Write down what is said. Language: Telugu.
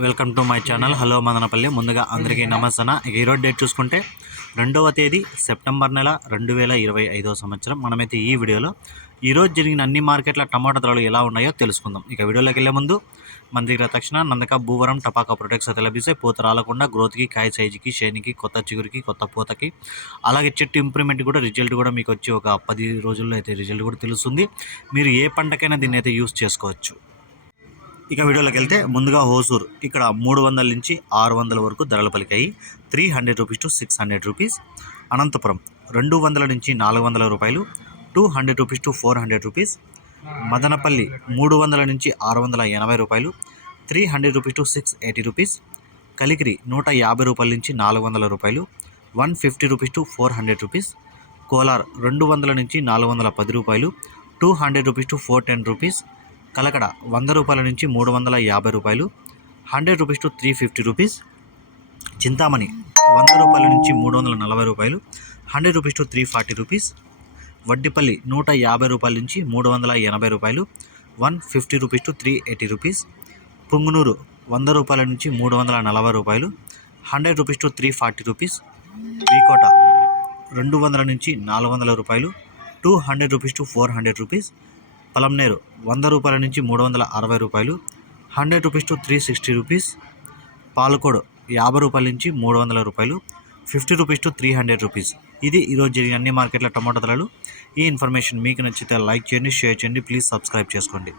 Welcome to my channel. Hello Madanapalle. ముందుగా అందరికీ నమస్తన. ఈరోజు డేట్ చూసుకుంటే రెండవ తేదీ సెప్టెంబర్ నెల రెండు వేల ఇరవై ఐదవ సంవత్సరం. మనమైతే ఈ వీడియోలో ఈరోజు జరిగిన అన్ని మార్కెట్ల టమాటా ధరలు ఎలా ఉన్నాయో తెలుసుకుందాం. ఇక వీడియోలోకి వెళ్ళే ముందు మన దగ్గర తక్షణ నందక భూవరం టపాకా ప్రొడక్ట్స్ అయితే లభిస్తే పూత రాలకుండా గ్రోత్కి కాయ సైజుకి షేనికి కొత్త చిగురికి కొత్త పూతకి అలాగే చెట్టు ఇంప్రూవ్మెంట్ కూడా రిజల్ట్ కూడా మీకు వచ్చి ఒక పది రోజుల్లో అయితే రిజల్ట్ కూడా తెలుస్తుంది. మీరు ఏ పంటకైనా దీన్ని అయితే యూస్ చేసుకోవచ్చు. ఇక వీడియోలోకి వెళ్తే ముందుగా హోసూర్ ఇక్కడ మూడు వందల నుంచి ఆరు వందల వరకు ధరలు పలికాయి. Three hundred rupees to six hundred rupees. Anantapur రెండు వందల నుంచి నాలుగు వందల రూపాయలు two hundred rupees to four hundred rupees. Madanapalle మూడు వందల నుంచి ఆరు వందల ఎనభై రూపాయలు three hundred rupees to six eighty rupees. Kalikiri నూట యాభై రూపాయల నుంచి నాలుగు వందల రూపాయలు one fifty rupees to four hundred rupees. Kolar రెండు వందల నుంచి నాలుగు వందల పది రూపాయలు two hundred rupees to four ten rupees. Kalakada వంద రూపాయల నుంచి మూడు వందల యాభై రూపాయలు hundred rupees to three fifty rupees Chintamani వంద రూపాయల నుంచి మూడు వందల నలభై రూపాయలు hundred rupees to three forty rupees Vaddipalli నూట యాభై రూపాయల నుంచి మూడు వందల ఎనభై రూపాయలు one fifty rupees to three eighty rupees Punganur వంద రూపాయల నుంచి మూడు వందల నలభై రూపాయలు hundred rupees to three forty rupees Vkota రెండు వందల నుంచి నాలుగు వందల రూపాయలు two hundred rupees to four hundred rupees Palamaner వంద రూపాయల నుంచి మూడు వందల అరవై రూపాయలు hundred rupees to three sixty rupees Palakodu యాభై రూపాయల నుంచి మూడు వందల రూపాయలు fifty rupees to three hundred rupees. ఇది ఈరోజు జరిగిన అన్ని మార్కెట్ల టమాటో ధరలు. ఈ ఇన్ఫర్మేషన్ మీకు నచ్చితే లైక్ చేయండి షేర్ చేయండి ప్లీజ్ సబ్స్క్రైబ్ చేసుకోండి.